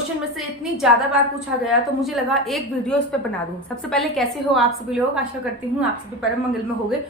Question में से इतनी ज्यादा बार पूछा गया तो मुझे लगा एक वीडियो इस पे बना दूं। सबसे पहले कैसे हो आप सभी लोग, आशा करती हूँ आप सभी परम मंगल में होगे,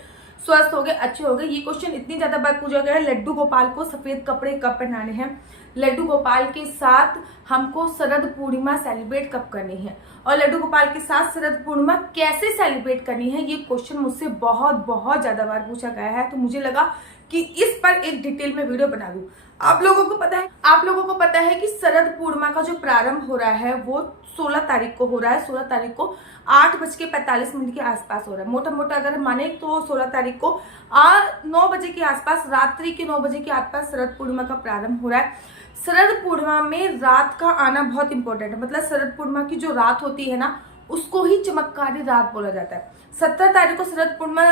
स्वस्थ होगे, अच्छे होगे। ये क्वेश्चन इतनी ज्यादा बार पूछा गया है, लड्डू गोपाल को सफेद कपड़े कब पहनाने हैं, लड्डू गोपाल के साथ हमको शरद पूर्णिमा सेलिब्रेट कब करनी है और लड्डू गोपाल के साथ शरद पूर्णिमा कैसे सेलिब्रेट करनी है। ये क्वेश्चन मुझसे बहुत बहुत ज्यादा बार पूछा गया है, तो मुझे लगा कि इस पर एक डिटेल में वीडियो बना दूं। आप लोगों को पता है कि शरद पूर्णिमा का जो प्रारंभ हो रहा है वो 16 तारीख को हो रहा है। 16 तारीख को 8:45 के आसपास हो रहा है। मोटा मोटा अगर माने तो 16 तारीख को 9 बजे के आसपास, रात्रि के 9 बजे के आसपास शरद पूर्णिमा का प्रारंभ हो रहा है। शरद पूर्णिमा में रात का आना बहुत इंपॉर्टेंट है। मतलब शरद पूर्णिमा की जो रात होती है ना, उसको ही चमत्कारी रात बोला जाता है। 17 तारीख को शरद पूर्णिमा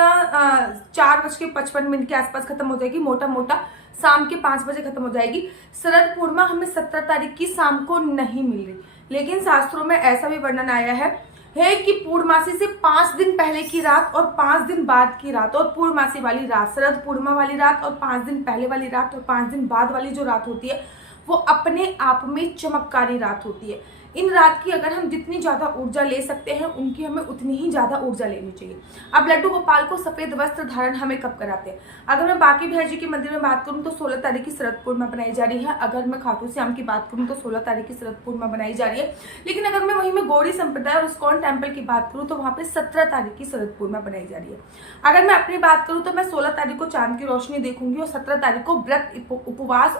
4:55 के आसपास खत्म हो जाएगी। मोटा मोटा शाम के 5 बजे खत्म हो जाएगी। शरद पूर्णिमा हमें 17 तारीख की शाम को नहीं मिल रही, लेकिन शास्त्रों में ऐसा भी वर्णन आया है कि पूर्णमासी से 5 दिन पहले की रात और 5 दिन बाद की रात और पूर्णमासी वाली रात, शरद पूर्णिमा वाली रात और 5 दिन पहले वाली रात और 5 दिन बाद वाली जो रात होती है वो अपने आप में चमत्कारी रात होती है। इन रात की अगर हम जितनी ज्यादा ऊर्जा ले सकते हैं, उनकी हमें उतनी ही ज्यादा ऊर्जा लेनी चाहिए। अब लड्डू गोपाल को सफेद वस्त्र धारण हमें कब कराते हैं? अगर मैं बाकी भैया जी के मंदिर में बात करूं तो 16 तारीख की शरद पूर्णिमा बनाई जा रही है। अगर मैं खाटू श्याम की बात करूं तो 16 तारीख की शरद पूर्णिमा बनाई जा रही है। लेकिन अगर मैं वहीं में गौड़ी संप्रदाय और इस्कॉन टेम्पल की बात करूं तो वहां पे 17 तारीख की शरद पूर्णिमा बनाई जा रही है। अगर मैं अपनी बात करूं तो मैं 16 तारीख को चांद की रोशनी देखूंगी और 17 तारीख को व्रत उपवास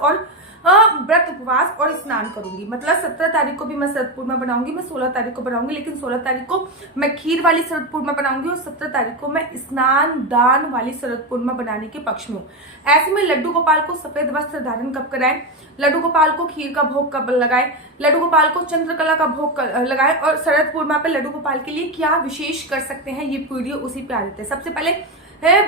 और स्नान करूंगी। मतलब 17 तारीख को भी मैं शरद पूर्णिमा बनाऊंगी, मैं 16 तारीख को बनाऊंगी, लेकिन 16 तारीख को मैं खीर वाली शरद पूर्णिमा बनाऊंगी और 17 तारीख को मैं स्नान दान वाली शरद पूर्णिमा बनाने के पक्ष में हूँ। ऐसे में लड्डू गोपाल को सफेद वस्त्र धारण कब कराएं, लड्डू गोपाल को खीर का भोग कब लगाएं, लड्डू गोपाल को चंद्रकला का भोग लगाएं और शरद पूर्णिमा पे लड्डू गोपाल के लिए क्या विशेष कर सकते हैं, ये वीडियो उसी पे आ जाते हैं। सबसे पहले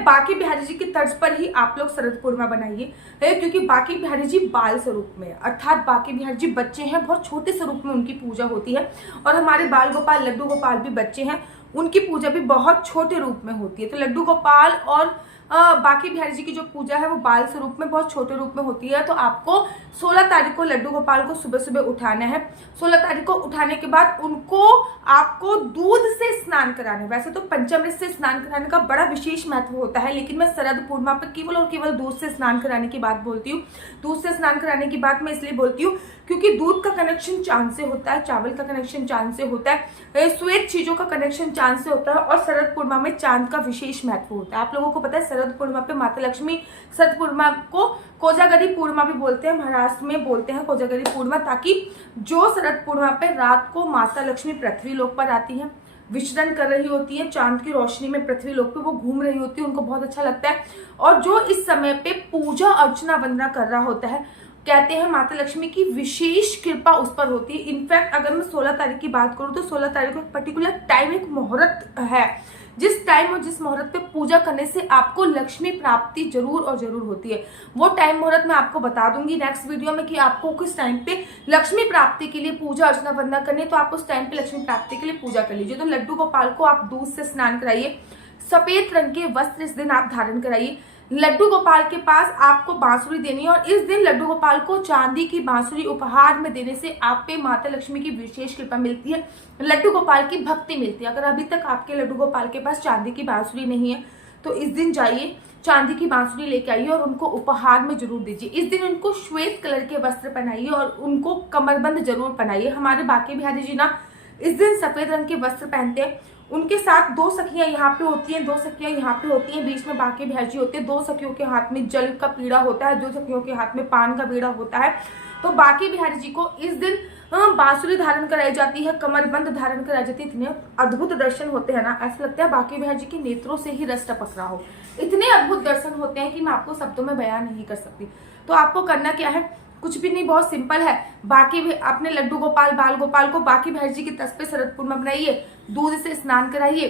बाकी बिहारी जी की तर्ज पर ही आप लोग शरद पूर्णिमा बनाइए, क्योंकि बाकी बिहारी जी बाल स्वरूप में, अर्थात बाकी बिहारी जी बच्चे हैं, बहुत छोटे स्वरूप में उनकी पूजा होती है। और हमारे बाल गोपाल लड्डू गोपाल भी बच्चे हैं, उनकी पूजा भी बहुत छोटे रूप में होती है। तो लड्डू गोपाल और बाकी बिहारी जी की जो पूजा है वो बाल स्वरूप में बहुत छोटे रूप में होती है। तो आपको 16 तारीख को लड्डू गोपाल को सुबह सुबह उठाना है। 16 तारीख को उठाने के बाद उनको आपको दूध से स्नान कराना है। वैसे तो पंचामृत से स्नान कराने का बड़ा विशेष महत्व होता है, लेकिन मैं शरद पूर्णिमा पर केवल और केवल दूध से स्नान कराने की बात बोलती हूँ। दूध से स्नान कराने की बात मैं इसलिए बोलती हूँ क्योंकि दूध का कनेक्शन चांद से होता है, चावल का कनेक्शन चांद से होता है, श्वेत चीजों का कनेक्शन चांद से होता है और शरद पूर्णिमा में चांद का विशेष महत्व होता है। आप लोगों को पता है शरद पूर्णिमा पे माता लक्ष्मी, शरद पूर्णिमा को कोजागरी पूर्णिमा भी बोलते हैं, महाराष्ट्र में बोलते हैं कोजागरी पूर्णिमा, ताकि जो शरद पूर्णिमा पे रात को माता लक्ष्मी पृथ्वी लोक पर आती है, विचरण कर रही होती है, चांद की रोशनी में पृथ्वी लोक पे वो घूम रही होती है, उनको बहुत अच्छा लगता है। और जो इस समय पे पूजा अर्चना वंदना कर रहा होता है, कहते हैं माता लक्ष्मी की विशेष कृपा उस पर होती है। इनफैक्ट अगर मैं 16 तारीख की बात करूं तो 16 तारीख को एक पर्टिकुलर टाइम, एक मुहूर्त है, जिस टाइम और जिस मुहूर्त पे पूजा करने से आपको लक्ष्मी प्राप्ति जरूर और जरूर होती है। वो टाइम मुहूर्त मैं आपको बता दूंगी नेक्स्ट वीडियो में कि आपको किस टाइम पे लक्ष्मी प्राप्ति के लिए पूजा अर्चना वंदना करनी है, तो आप उस टाइम पे लक्ष्मी प्राप्ति के लिए पूजा कर लीजिए। तो लड्डू गोपाल को आप दूध से स्नान कराइए, सफेद रंग के वस्त्र इस दिन आप धारण कराइए। लड्डू गोपाल के पास आपको बांसुरी देनी है और इस दिन लड्डू गोपाल को चांदी की बांसुरी उपहार में देने से आप पे माता लक्ष्मी की विशेष कृपा मिलती है, लड्डू गोपाल की भक्ति मिलती है। अगर अभी तक आपके लड्डू गोपाल के पास चांदी की बांसुरी नहीं है तो इस दिन जाइए, चांदी की बांसुरी लेके आइए और उनको उपहार में जरूर दीजिए। इस दिन उनको श्वेत कलर के वस्त्र पहनाइए और उनको कमरबंद जरूर पहनाइए। हमारे बाकी बिहारी जी ना इस दिन सफेद रंग के वस्त्र पहनते हैं, उनके साथ 2 सखियां यहाँ पे होती हैं, 2 सखियां यहाँ पे होती हैं, बीच में बाकी भैजी होते हैं। 2 सखियों के हाथ में जल का पीड़ा होता है, 2 सखियों के हाथ में पान का पीड़ा होता है। तो बाकी बिहारी जी को इस दिन बांसुरी धारण कराई जाती है, कमरबंद धारण कराई जाती है। इतने अद्भुत दर्शन होते हैं ना, ऐसा लगता है बाकी बिहारी जी के नेत्रों से ही रस टपक रहा हो। इतने अद्भुत दर्शन होते हैं कि मैं आपको शब्दों में बयान नहीं कर सकती। तो आपको करना क्या है, कुछ भी नहीं, बहुत सिंपल है। बाकी भी अपने लड्डू गोपाल बाल गोपाल को बाकी भैर जी की तर्ज पे शरद पूर्णिमा बनाइए, दूध से स्नान कराइए,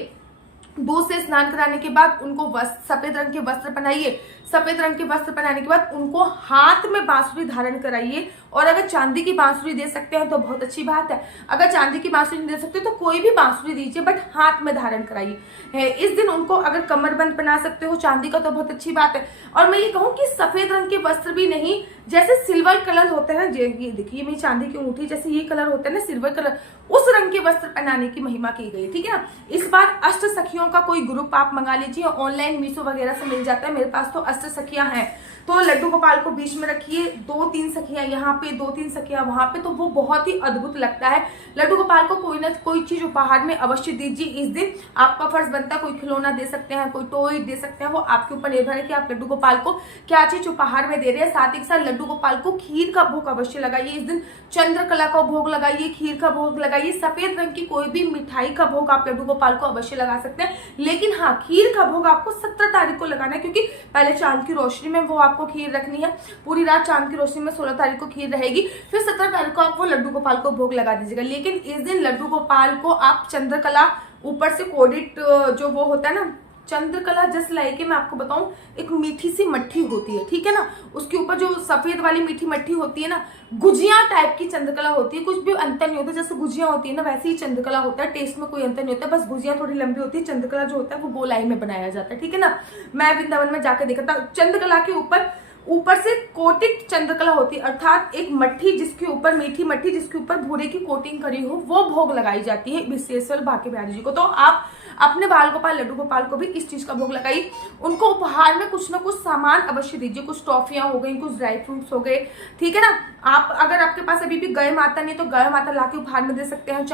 दूध से स्नान कराने के बाद उनको वस्त्र, सफेद रंग के वस्त्र पहनाइए। सफेद रंग के वस्त्र पहनाने के बाद उनको हाथ में बांसुरी धारण कराइए। और अगर चांदी की बांसुरी दे सकते हैं तो बहुत अच्छी बात है, अगर चांदी की बांसुरी नहीं दे सकते तो कोई भी बांसुरी दीजिए, बट हाथ में धारण कराइए। इस दिन उनको अगर कमरबंद पहना सकते हो चांदी का तो बहुत अच्छी बात है। और मैं ये कहूँ कि सफेद रंग के वस्त्र भी नहीं, जैसे सिल्वर कलर होते हैं, ये देखिए मेरी चांदी की अंगूठी, जैसे ये कलर होता है ना सिल्वर कलर, उस रंग के वस्त्र पहनाने की महिमा की गई, ठीक है ना। इस बार अष्ट सखियों का कोई ग्रुप आप मंगा लीजिए, ऑनलाइन मीशो वगैरह से मिल जाता है, मेरे पास तो अष्ट सखियां हैं। तो लड्डू गोपाल को बीच में रखिए, 2-3 सखियां यहाँ पे, 2-3 सखियां वहां पे, तो वो बहुत ही अद्भुत लगता है। लड्डू गोपाल को कोई ना कोई चीज उपहार में अवश्य दीजिए। इस दिन आपका फर्ज बनता है, कोई खिलौना दे सकते हैं, कोई टॉय दे सकते हैं, वो आपके ऊपर निर्भर है कि आप लड्डू गोपाल को क्या चीज उपहार में दे रहे हैं। साथ ही साथ लड्डू गोपाल को खीर का भोग अवश्य लगाइए। इस दिन चंद्रकला का भोग लगाइए, खीर का भोग लगाइए, सफेद रंग की कोई भी मिठाई का भोग आप लड्डू गोपाल को अवश्य लगा सकते हैं। लेकिन हाँ, खीर का भोग आपको 17 तारीख को लगाना है, क्योंकि पहले चांद की रोशनी में वो आपको खीर रखनी है, पूरी रात चांद की रोशनी में 16 तारीख को खीर रहेगी, फिर 17 तारीख को आप वो लड्डू गोपाल को भोग लगा दीजिएगा। लेकिन इस दिन लड्डू गोपाल को आप चंद्रकला ऊपर से कोडिट जो वो होता है ना, चंद्रकला जस्ट लाइक मैं आपको बताऊं, एक मीठी सी मट्ठी होती है, ठीक है ना, उसके ऊपर जो सफेद वाली मीठी मट्ठी होती है ना, गुजिया टाइप की चंद्रकला होती है, कुछ भी अंतर नहीं होता, जैसे गुजिया होती है ना वैसे ही चंद्रकला होता है, टेस्ट में कोई अंतर नहीं होता, बस गुजिया थोड़ी लंबी होती है, चंद्रकला जो होता है वो गोलाई में बनाया जाता है, ठीक है ना। मैं वृंदावन में जाकर देखा था, चंद्रकला के ऊपर से कोटिंग चंद्रकला होती है, अर्थात एक मट्ठी जिसके ऊपर, मीठी मट्ठी जिसके ऊपर भूरे की कोटिंग करी हो, वो भोग लगाई जाती है विशेषकर बांके बिहारी जी को। तो आप अपने बाल गोपाल लड्डू गोपाल को भी इस चीज का भोग लगाइए। उनको उपहार में कुछ ना कुछ सामान अवश्य दीजिए, कुछ टॉफियां हो गई, कुछ ड्राई फ्रूट्स हो गए, ठीक है ना। आप अगर आपके पास अभी भी गाय माता नहीं तो गाय माता लाके उपहार में दे सकते हैं,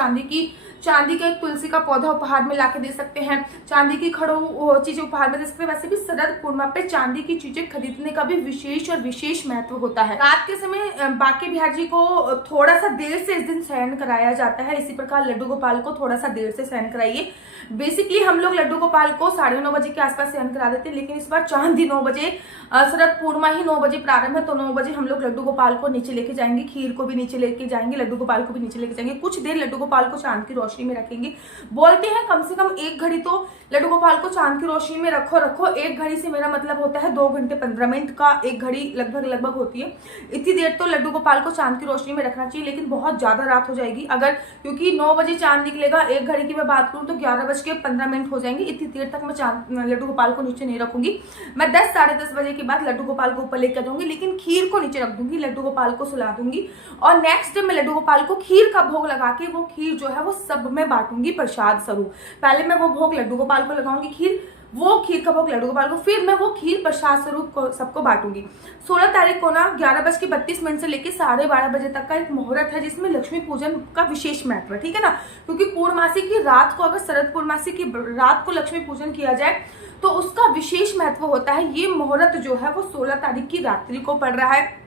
चांदी का एक तुलसी का पौधा उपहार में लाके दे सकते हैं, चांदी की खड़ो चीजें उपहार में दे सकते हैं। वैसे भी शरद पूर्णिमा पे चांदी की चीजें खरीदने का भी विशेष महत्व होता है। रात के समय बांके बिहारी जी को थोड़ा सा देर से इस दिन शयन कराया जाता है, इसी प्रकार लड्डू गोपाल को थोड़ा सा देर से शयन कराइए। बेसिकली हम लोग लड्डू गोपाल को 9:30 बजे के आसपास शयन करा देते हैं, लेकिन इस बार चांद ही 9 बजे, शरद पूर्णिमा ही 9 बजे प्रारंभ है, तो 9 बजे हम लोग लड्डू गोपाल को नीचे लेके जाएंगे, खीर को भी नीचे लेके जाएंगे, लड्डू गोपाल को भी नीचे लेके जाएंगे, कुछ देर लड्डू गोपाल को चांद की रोशनी में रखेंगे। बोलते हैं कम से कम 1 घड़ी तो लड्डू गोपाल को चांद की रोशनी में रखो। 1 घड़ी से मेरा मतलब होता है 2 घंटे 15 मिनट का 1 घड़ी लगभग होती है। इतनी देर तो लड्डू गोपाल को चांद की रोशनी में रखना चाहिए, लेकिन बहुत ज्यादा रात हो जाएगी अगर, क्योंकि 9 बजे चांद निकलेगा, 1 घड़ी की मैं बात करूं तो 11:15 हो जाएंगे। इतनी देर तक मैं लड्डू गोपाल को नीचे नहीं रखूंगी। मैं 10 साढ़े 10 बजे के बाद लड्डू गोपाल को ऊपर लेकर जाऊंगी, लेकिन खीर को नीचे रख दूंगी, लड्डू गोपाल को सुला दूंगी, और नेक्स्ट डे मैं लड्डू गोपाल को खीर का भोग लगा के वो खीर जो है वो सब में बांटूंगी प्रसाद स्वरूप। पहले मैं वो भोग लड्डू गोपाल को लगाऊंगी खीर, वो खीर का भोग लड्डू गोपाल को, फिर मैं वो खीर प्रसाद स्वरूप सबको बांटूंगी। 16 तारीख को ना 11:32 से लेकर 12:30 बजे तक का एक मुहूर्त है जिसमें लक्ष्मी पूजन का विशेष महत्व है, ठीक है ना। क्योंकि पूर्णमासी की रात को, अगर शरद पूर्णमासी की रात को लक्ष्मी पूजन किया जाए तो उसका विशेष महत्व होता है। ये मुहूर्त जो है वो 16 तारीख की रात्रि को पड़ रहा है।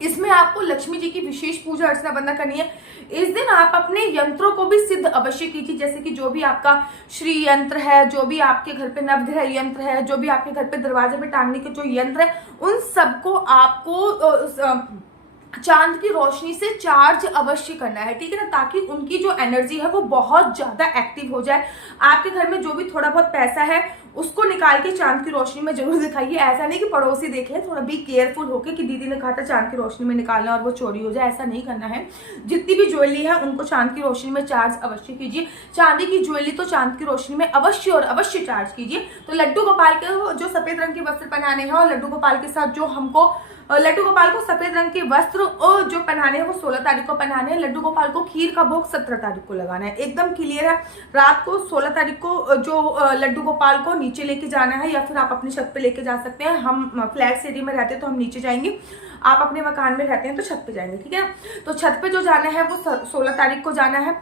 इसमें आपको लक्ष्मी जी की विशेष पूजा अर्चना बंदा करनी है। इस दिन आप अपने यंत्रों को भी सिद्ध अवश्य कीजिए, जैसे कि जो भी आपका श्री यंत्र है, जो भी आपके घर पे नवग्रह यंत्र है, जो भी आपके घर पे दरवाजे पे टांगने के जो यंत्र है, उन सबको आपको चांद की रोशनी से चार्ज अवश्य करना है, ठीक है ना, ताकि उनकी जो एनर्जी है वो बहुत ज्यादा एक्टिव हो जाए। आपके घर में जो भी थोड़ा बहुत पैसा है उसको निकाल के चांद की रोशनी में जरूर दिखाइए। ऐसा नहीं कि पड़ोसी देख ले, थोड़ा भी केयरफुल होके कि दीदी ने कहा था चांद की रोशनी में निकालना और वो चोरी हो जाए, ऐसा नहीं करना है। जितनी भी ज्वेलरी है उनको चांद की रोशनी में चार्ज अवश्य कीजिए। चांदी की ज्वेलरी तो चांद की रोशनी में अवश्य और अवश्य चार्ज कीजिए। तो लड्डू गोपाल के जो सफेद रंग के वस्त्र पहनाने हैं, और लड्डू गोपाल के साथ जो हमको लड्डू गोपाल को सफेद रंग के वस्त्र और जो पहनाने हैं वो 16 तारीख को पहनाने हैं। लड्डू गोपाल को खीर का भोग 17 तारीख को लगाना है, एकदम क्लियर है। रात को 16 तारीख को जो लड्डू गोपाल को नीचे लेके जाना है, या फिर आप अपनी छत पे लेके जा सकते हैं। हम फ्लैट सिटी में रहते हैं तो हम नीचे जाएंगे, आप अपने मकान में रहते हैं तो छत पे जाएंगे, ठीक है ना। तो छत पे जो जाना है वो 16 तारीख को जाना है,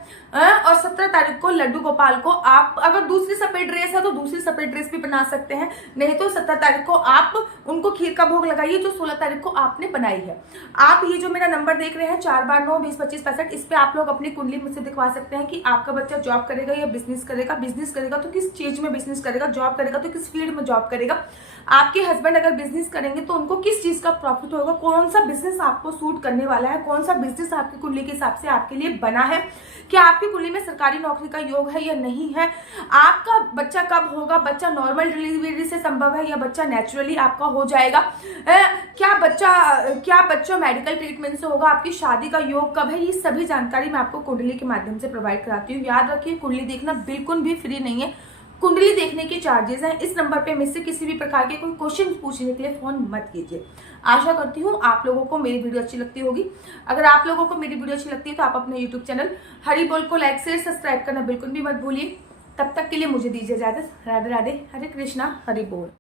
और 17 तारीख को लड्डू गोपाल को आप अगर दूसरी सफेद ड्रेस है तो दूसरी सफेद ड्रेस भी बना सकते हैं, नहीं तो 17 तारीख को आप उनको खीर का भोग लगाइए। जो 16 तारीख तारीख को आपने बनाई है। आप ये जो मेरा नंबर देख रहे हैं 4 बार 9 20 25 65, इस पे आप लोग अपनी कुंडली मुझसे दिखवा सकते हैं कि आपका बच्चा जॉब करेगा या बिजनेस करेगा। बिजनेस करेगा तो किस चीज में बिजनेस करेगा, जॉब करेगा तो किस फील्ड में जॉब करेगा। आपके हस्बैंड अगर बिजनेस करेंगे तो उनको किस चीज का प्रॉफिट होगा, कौन सा बिजनेस आपको सूट करने वाला है, कौन सा बिजनेस आपकी कुंडली के हिसाब से आपके लिए बना है, क्या आपकी कुंडली में सरकारी नौकरी का योग है या नहीं है, आपका बच्चा कब होगा, बच्चा नॉर्मल डिलीवरी से संभव है या बच्चा नेचुरली आपका हो जाएगा, क्या बच्चा मेडिकल ट्रीटमेंट से होगा, आपकी शादी का योग कब है, ये सभी जानकारी मैं आपको कुंडली के माध्यम से प्रोवाइड कराती हूँ। याद रखिए, कुंडली देखना बिल्कुल भी फ्री नहीं है, कुंडली देखने के चार्जेस हैं। इस नंबर पे मुझसे किसी भी प्रकार के कोई क्वेश्चन पूछने के लिए फोन मत कीजिए। आशा करती हूँ आप लोगों को मेरी वीडियो अच्छी लगती होगी। अगर आप लोगों को मेरी वीडियो अच्छी लगती है तो आप अपने यूट्यूब चैनल हरि बोल को लाइक शेयर सब्सक्राइब करना बिल्कुल भी मत भूलिए। तब तक के लिए मुझे दीजिए इजाजत। राधे राधे, हरे कृष्णा, हरि बोल।